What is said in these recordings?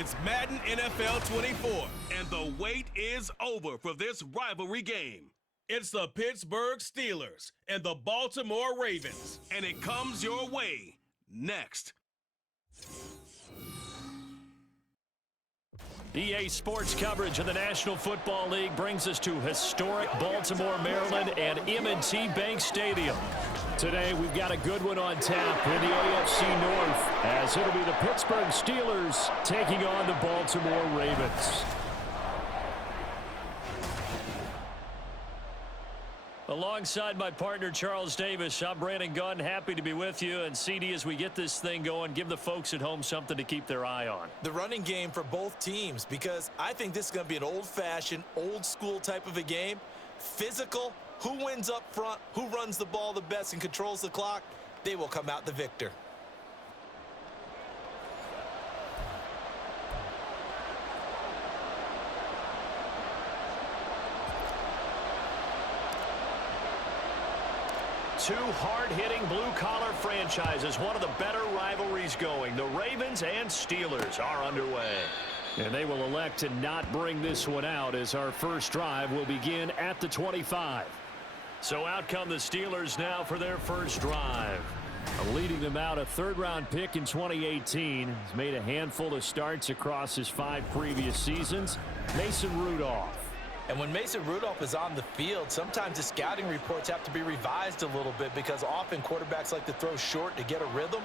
It's Madden NFL 24, and the wait is over for this rivalry game. It's the Pittsburgh Steelers and the Baltimore Ravens, and it comes your way next. EA Sports coverage of the National Football League brings us to historic Baltimore, Maryland, and M&T Bank Stadium. Today, we've got a good one on tap in the AFC North, as it'll be the Pittsburgh Steelers taking on the Baltimore Ravens. Alongside my partner, Charles Davis, I'm Brandon Gunn. Happy to be with you. And CD, as we get this thing going, give the folks at home something to keep their eye on. The running game for both teams, because I think this is going to be an old-fashioned, old-school type of a game. Physical, who wins up front, who runs the ball the best and controls the clock, they will come out the victor. Two hard-hitting blue-collar franchises, one of the better rivalries going. The Ravens and Steelers are underway. And they will elect to not bring this one out, as our first drive will begin at the 25. So out come the Steelers now for their first drive. Leading them out, a third-round pick in 2018. He's made a handful of starts across his 5 previous seasons. Mason Rudolph. And when Mason Rudolph is on the field, sometimes the scouting reports have to be revised a little bit because often quarterbacks like to throw short to get a rhythm.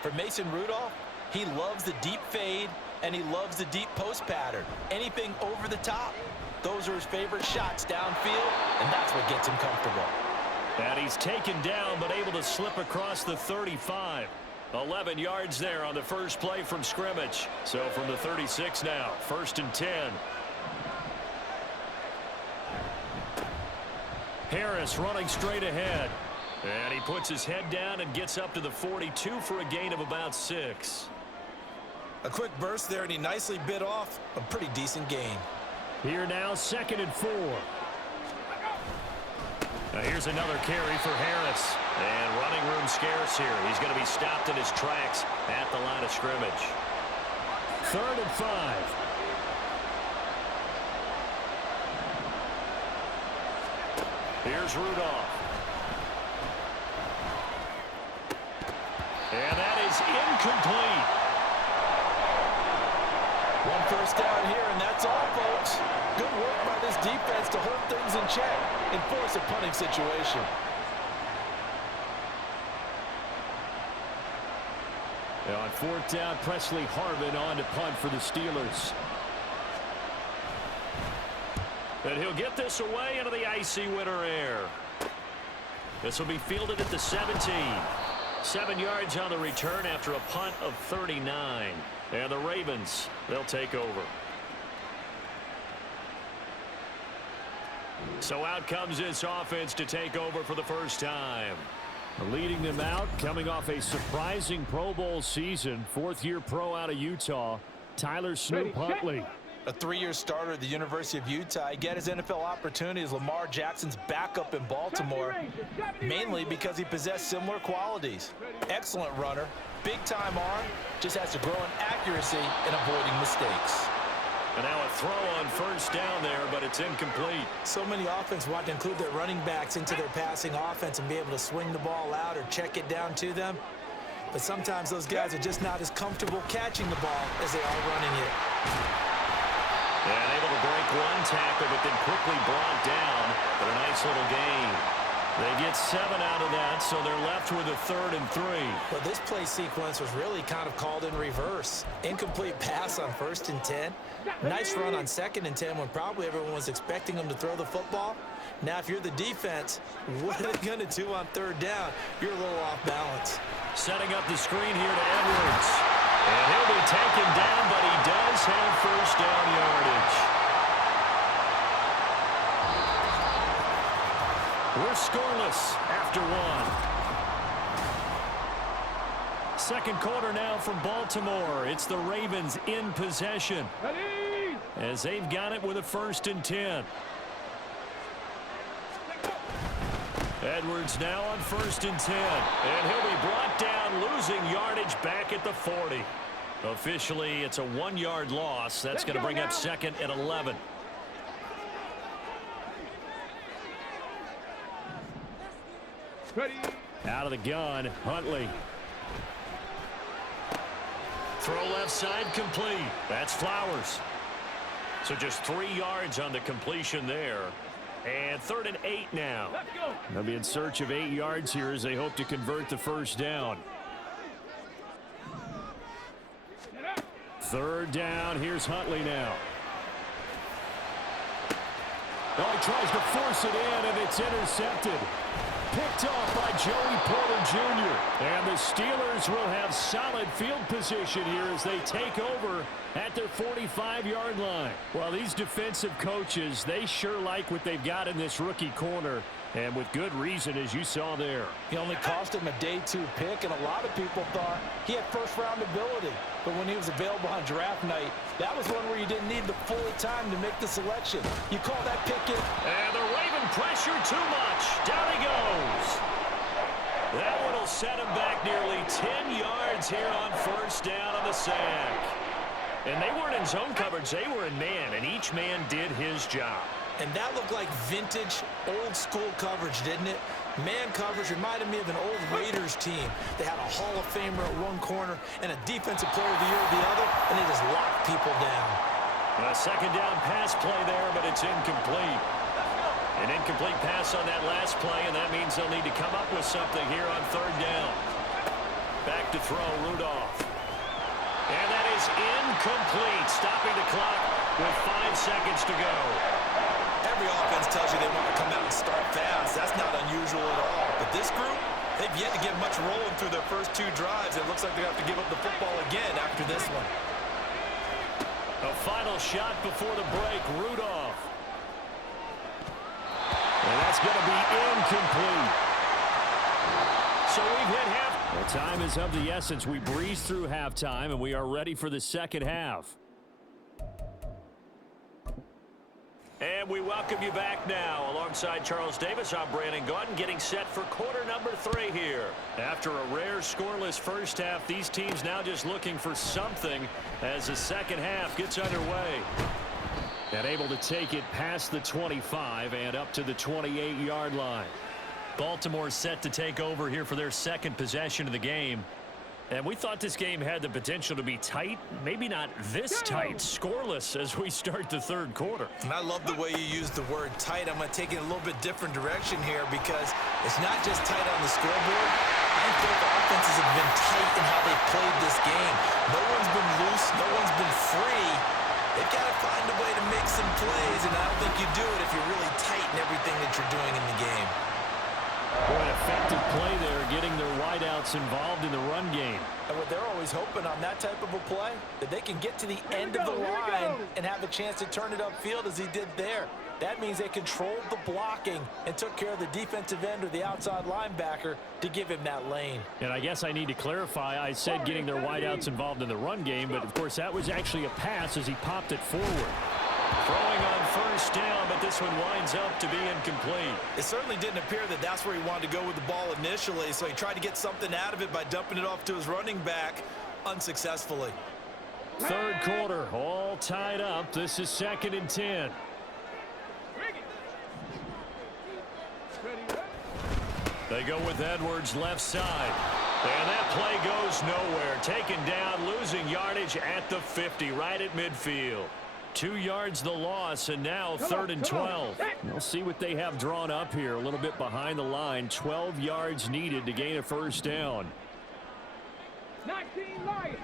For Mason Rudolph, he loves the deep fade and he loves the deep post pattern. Anything over the top, those are his favorite shots downfield, and that's what gets him comfortable. And he's taken down but able to slip across the 35. 11 yards there on the first play from scrimmage. So from the 36 now, 1st and 10. Harris running straight ahead. And he puts his head down and gets up to the 42 for a gain of about 6. A quick burst there, and he nicely bit off a pretty decent gain. Here now, 2nd and 4. Now here's another carry for Harris. And running room scarce here. He's going to be stopped in his tracks at the line of scrimmage. 3rd and 5. Here's Rudolph. And that is incomplete. One first down here, and that's all, folks. Good work by this defense to hold things in check and force a punting situation. Now on 4th down, Presley Harvin on to punt for the Steelers. And he'll get this away into the icy winter air. This will be fielded at the 17. 7 yards on the return after a punt of 39. And the Ravens, they'll take over. So out comes this offense to take over for the first time. Leading them out, coming off a surprising Pro Bowl season, 4th-year pro out of Utah, Tyler Snoop Huntley. A 3-year starter at the University of Utah. He got his NFL opportunity as Lamar Jackson's backup in Baltimore, mainly because he possessed similar qualities. Excellent runner, big-time arm, just has to grow in accuracy and avoiding mistakes. And now a throw on 1st down there, but it's incomplete. So many offenses want to include their running backs into their passing offense and be able to swing the ball out or check it down to them. But sometimes those guys are just not as comfortable catching the ball as they are running it. And able to break one tackle, but then quickly brought down for a nice little gain. They get 7 out of that, so they're left with a 3rd and 3. Well, this play sequence was really kind of called in reverse. Incomplete pass on 1st and 10. Nice run on 2nd and 10 when probably everyone was expecting them to throw the football. Now, if you're the defense, what are they going to do on 3rd down? You're a little off balance. Setting up the screen here to Edwards. And he'll be taken down, but he does have 1st down yardage. We're scoreless after 1. Second quarter now from Baltimore. It's the Ravens in possession, as they've got it with a 1st and 10. Edwards now on 1st and 10. And he'll be brought down, losing yardage back at the 40. Officially, it's a 1-yard loss. That's going to bring up second and 11. Ready. Out of the gun, Huntley. Throw left side complete. That's Flowers. So just 3 yards on the completion there. And 3rd and 8 now. They'll be in search of 8 yards here as they hope to convert the first down. 3rd down. Here's Huntley now. Oh, he tries to force it in, and it's intercepted. Picked off by Joey Porter Jr. And the Steelers will have solid field position here as they take over at their 45-yard line. Well, these defensive coaches, they sure like what they've got in this rookie corner, and with good reason, as you saw there. He only cost him a day 2 pick, and a lot of people thought he had first-round ability. But when he was available on draft night, that was one where you didn't need the full time to make the selection. You call that pick in. And they're waving pressure too much. Down he goes. That one will set him back nearly 10 yards here on first down on the sack. And they weren't in zone coverage. They were in man, and each man did his job. And that looked like vintage, old-school coverage, didn't it? Man coverage reminded me of an old Raiders team. They had a Hall of Famer at one corner and a Defensive Player of the Year at the other, and they just locked people down. A second down pass play there, but it's incomplete. An incomplete pass on that last play, and that means they'll need to come up with something here on 3rd down. Back to throw, Rudolph. And that is incomplete, stopping the clock with 5 seconds to go. Every offense tells you they want to come out and start fast. That's not unusual at all. But this group, they've yet to get much rolling through their first 2 drives. It looks like they have to give up the football again after this one. A final shot before the break, Rudolph. And that's going to be incomplete. So we've hit half. Well, time is of the essence. We breeze through halftime, and we are ready for the second half. And we welcome you back now. Alongside Charles Davis, I'm Brandon Gaudin, getting set for quarter number 3 here. After a rare scoreless first half, these teams now just looking for something as the second half gets underway. And able to take it past the 25 and up to the 28-yard line. Baltimore set to take over here for their second possession of the game. And we thought this game had the potential to be tight, maybe not this tight, scoreless as we start the 3rd quarter. And I love the way you use the word tight. I'm going to take it a little bit different direction here because it's not just tight on the scoreboard. I think both offenses have been tight in how they've played this game. No one's been loose. No one's been free. They've got to find a way to make some plays, and I don't think you do it if you're really tight in everything that you're doing in the game. Boy, an effective play there, getting their wideouts involved in the run game. And what they're always hoping on that type of a play, that they can get to the end of the line and have a chance to turn it upfield as he did there. That means they controlled the blocking and took care of the defensive end or the outside linebacker to give him that lane. And I guess I need to clarify, I said getting their wideouts involved in the run game, but of course that was actually a pass as he popped it forward. Throwing on first down, but this one winds up to be incomplete. It certainly didn't appear that that's where he wanted to go with the ball initially, so he tried to get something out of it by dumping it off to his running back unsuccessfully. 3rd quarter, all tied up. This is 2nd and 10. They go with Edwards left side. And that play goes nowhere. Taken down, losing yardage at the 50, right at midfield. 2 yards the loss, and now 3rd and 12. We'll see what they have drawn up here. A little bit behind the line. 12 yards needed to gain a first down. 19 Lions.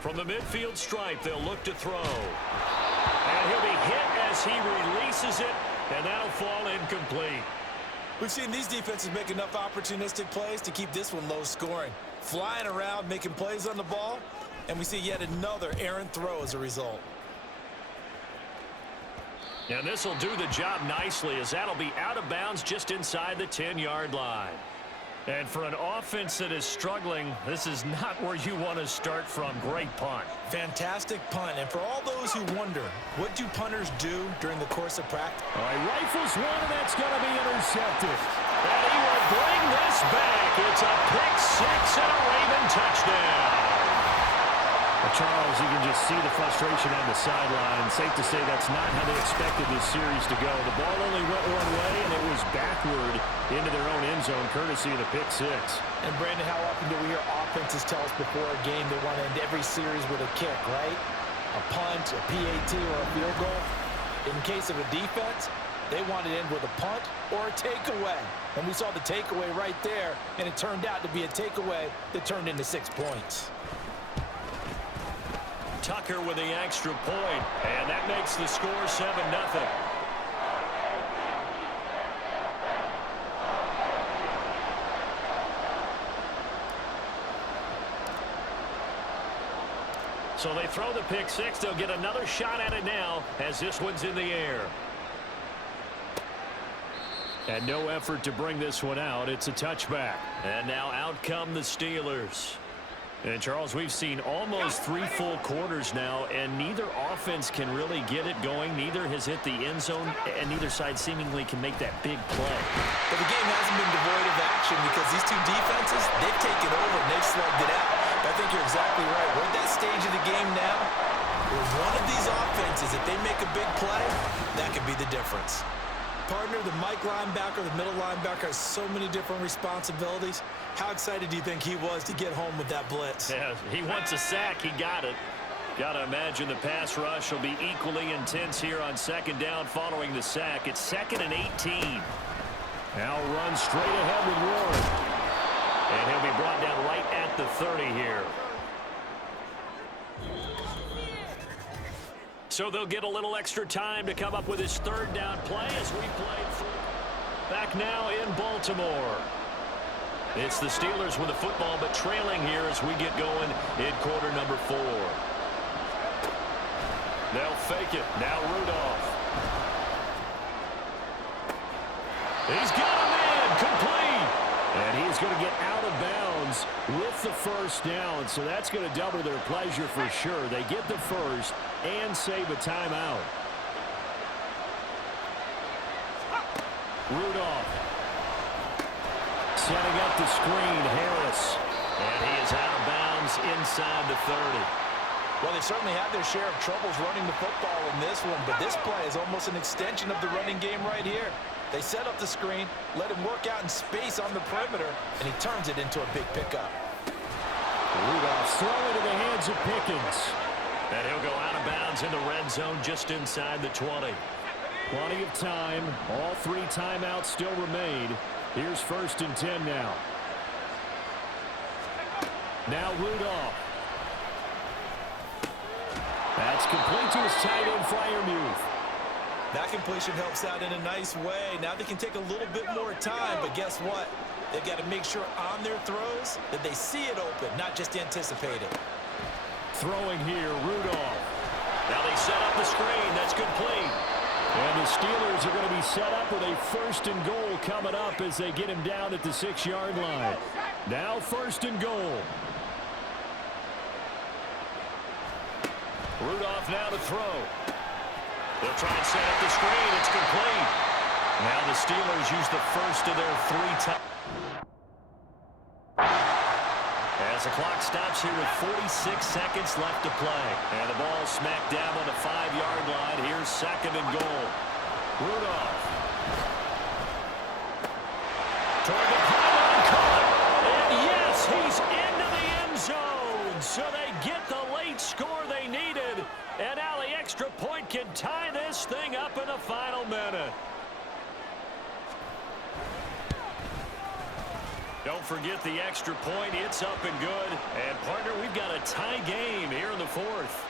From the midfield stripe, they'll look to throw. And he'll be hit as he releases it, and that'll fall incomplete. We've seen these defenses make enough opportunistic plays to keep this one low scoring. Flying around, making plays on the ball, and we see yet another errant throw as a result. And this will do the job nicely as that'll be out of bounds just inside the 10-yard line. And for an offense that is struggling, this is not where you want to start from. Great punt. Fantastic punt. And for all those who wonder, what do punters do during the course of practice? All right, rifles one, and that's going to be intercepted. And he will bring this back. It's a pick six and a Raven touchdown. Well, Charles, you can just see the frustration on the sideline. Safe to say that's not how they expected this series to go. The ball only went one way, and it was backward into their own end zone, courtesy of the pick six. And, Brandon, how often do we hear offenses tell us before a game they want to end every series with a kick, right? A punt, a PAT, or a field goal. In case of a defense, they want to end with a punt or a takeaway. And we saw the takeaway right there, and it turned out to be a takeaway that turned into 6 points. Tucker with the extra point, and that makes the score 7-0. So they throw the pick six. They'll get another shot at it now as this one's in the air. And no effort to bring this one out. It's a touchback. And now out come the Steelers. And, Charles, we've seen almost 3 full quarters now, and neither offense can really get it going. Neither has hit the end zone, and neither side seemingly can make that big play. But the game hasn't been devoid of action because these two defenses, they've taken over and they've slugged it out. But I think you're exactly right. We're at that stage of the game now where one of these offenses, if they make a big play, that could be the difference. Partner, the Mike linebacker, the middle linebacker has so many different responsibilities. How excited do you think he was to get home with that blitz? Yeah, he wants a sack. He got it. Got to imagine the pass rush will be equally intense here on second down following the sack. It's 2nd and 18. Now run straight ahead with Warren. And he'll be brought down right at the 30 here. So they'll get a little extra time to come up with his 3rd down play as we play through. Back now in Baltimore. It's the Steelers with the football, but trailing here as we get going in quarter number 4. They'll fake it. Now Rudolph. He's got a man complete. And he's going to get out of bounds with the 1st down. So that's going to double their pleasure for sure. They get the 1st and save a timeout. Rudolph. Setting up the screen, Harris. And he is out of bounds inside the 30. Well, they certainly had their share of troubles running the football in this one, but this play is almost an extension of the running game right here. They set up the screen, let him work out in space on the perimeter, and he turns it into a big pickup. Rudolph throwing to the hands of Pickens. And he'll go out of bounds in the red zone just inside the 20. Plenty of time. All 3 timeouts still remain. Here's 1st and 10 now. Now Rudolph. That's complete to his tight end, Freiermuth. That completion helps out in a nice way. Now they can take a little bit more time, but guess what? They've got to make sure on their throws that they see it open, not just anticipate it. Throwing here, Rudolph. Now they set up the screen. That's complete. And the Steelers are going to be set up with a 1st and goal coming up as they get him down at the 6-yard line. Now 1st and goal. Rudolph now to throw. They'll try and set up the screen. It's complete. Now the Steelers use the 1st of their 3 times. As the clock stops here with 46 seconds left to play. And the ball smacked down on the 5-yard line. Here's 2nd and goal. Rudolph. Toward the pylon, caught. And yes, he's into the end zone. So they get the late score they needed. And now the extra point can tie this thing up in the final minute. Don't forget the extra point. It's up and good. And, partner, we've got a tie game here in the 4th.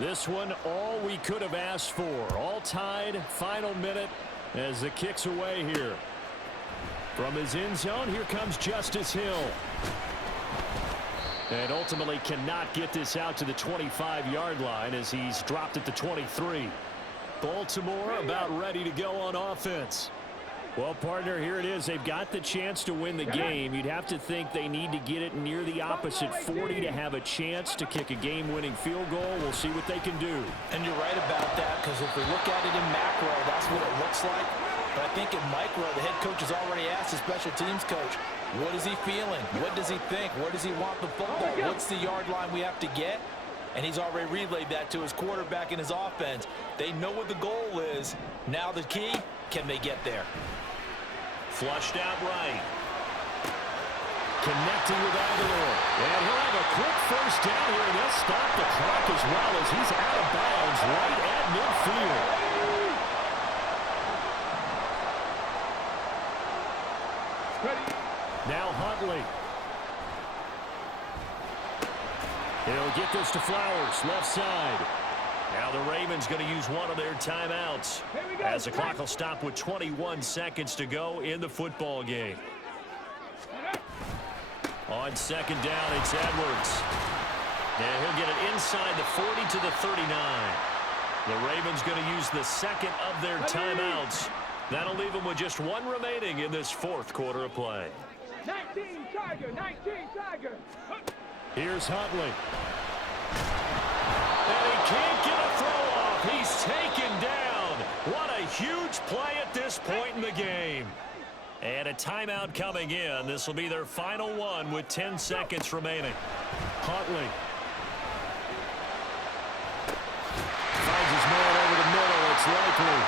This one, all we could have asked for. All tied, final minute as the kick's away here. From his end zone, here comes Justice Hill. And ultimately cannot get this out to the 25-yard line as he's dropped at the 23. Baltimore about ready to go on offense. Well, partner, here it is. They've got the chance to win the game. You'd have to think they need to get it near the opposite 40 to have a chance to kick a game-winning field goal. We'll see what they can do. And you're right about that, because if we look at it in macro, that's what it looks like. But I think in micro, the head coach has already asked the special teams coach, what is he feeling? What does he think? Where does he want the football? What's the yard line we have to get? And he's already relayed that to his quarterback and his offense. They know what the goal is. Now the key, can they get there? Flushed out right. Connecting with Aguilar. And he'll have a quick first down here, and they'll stop the clock as well as he's out of bounds right at midfield. Now Huntley. He'll get this to Flowers, left side. Now the Ravens going to use one of their timeouts as the clock will stop with 21 seconds to go in the football game. On second down, it's Edwards. And he'll get it inside the 40 to the 39. The Ravens going to use the second of their timeouts. That'll leave them with just one remaining in this fourth quarter of play. 19 Tiger, 19 Tiger. Here's Huntley. And he can't get a throw off. He's taken down. What a huge play at this point in the game. And a timeout coming in. This will be their final one with 10 seconds remaining. Huntley. Finds his man over the middle. It's likely.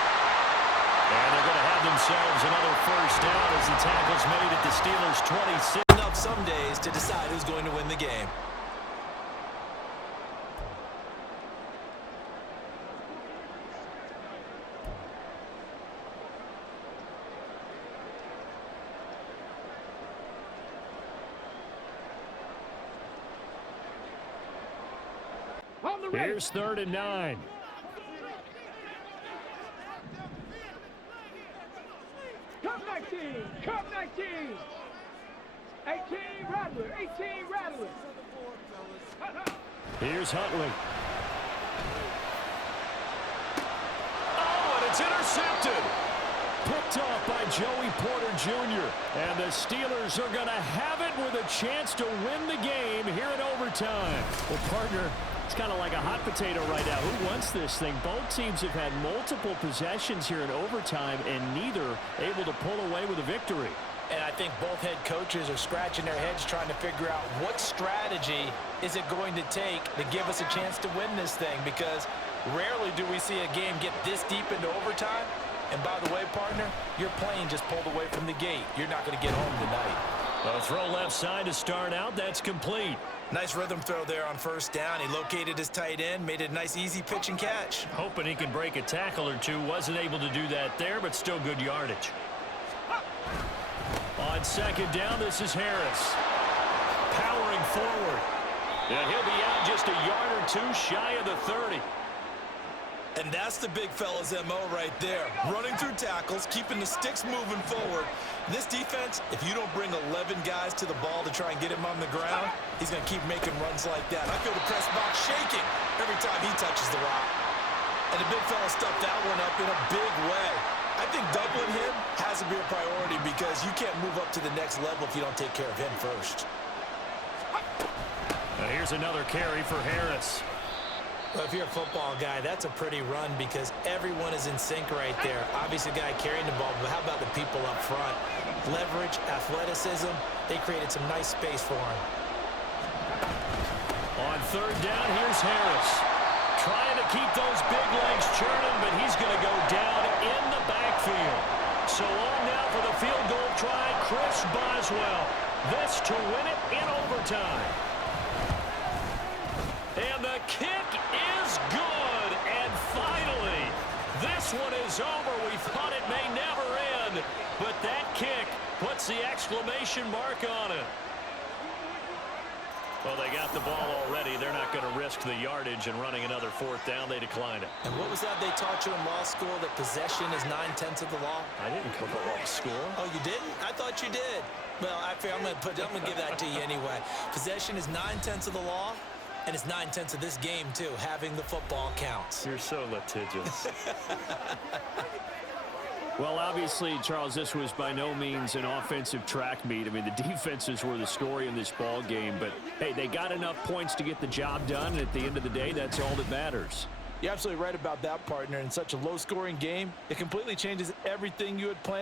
And they're going to have themselves another first down as the tackle's made at the Steelers' 26. Up some days to decide who's going to win the game. Here's 3rd and 9. Come 19, come 19. 18 Rattler, 18 Rattler. Here's Huntley. Oh, and it's intercepted. Picked off by Joey Porter Jr. And the Steelers are going to have it with a chance to win the game here in overtime. Well, partner, it's kind of like a hot potato right now. Who wants this thing? Both teams have had multiple possessions here in overtime, and neither able to pull away with a victory. And I think both head coaches are scratching their heads trying to figure out what strategy is it going to take to give us a chance to win this thing, because rarely do we see a game get this deep into overtime. And by the way, partner, your plane just pulled away from the gate. You're not going to get home tonight. A throw left side to start out. That's complete. Nice rhythm throw there on first down. He located his tight end, made it a nice, easy pitch and catch. Hoping he can break a tackle or two. Wasn't able to do that there, but still good yardage. On second down, this is Harris. Powering forward. And he'll be out just a yard or two shy of the 30. And that's the big fella's MO right there. Running through tackles, keeping the sticks moving forward. This defense, if you don't bring 11 guys to the ball to try and get him on the ground, he's going to keep making runs like that. I feel the press box shaking every time he touches the rock. And the big fella stuffed that one up in a big way. I think doubling him has to be a priority, because you can't move up to the next level if you don't take care of him first. Now here's another carry for Harris. Well, if you're a football guy, that's a pretty run, because everyone is in sync right there. Obviously, the guy carrying the ball, but how about the people up front? Leverage, athleticism, they created some nice space for him. On third down, here's Harris. Trying to keep those big legs churning, but he's going to go down in the backfield. So on now for the field goal try, Chris Boswell. This to win it in overtime. And the kick is good. And finally, this one is over. We thought it may never end, but that kick puts the exclamation mark on it. Well, they got the ball already. They're not going to risk the yardage and running another fourth down. They declined it. And what was that they taught you in law school, that possession is 9/10 of the law? I didn't go to law school. Oh, you didn't? I thought you did. Well, I'm going to give that to you anyway. Possession is 9/10 of the law, and it's 9/10 of this game, too. Having the football counts. You're so litigious. Well, obviously, Charles, this was by no means an offensive track meet. I mean, the defenses were the story in this ball game. But, hey, they got enough points to get the job done. And at the end of the day, that's all that matters. You're absolutely right about that, partner. In such a low-scoring game, it completely changes everything you had planned.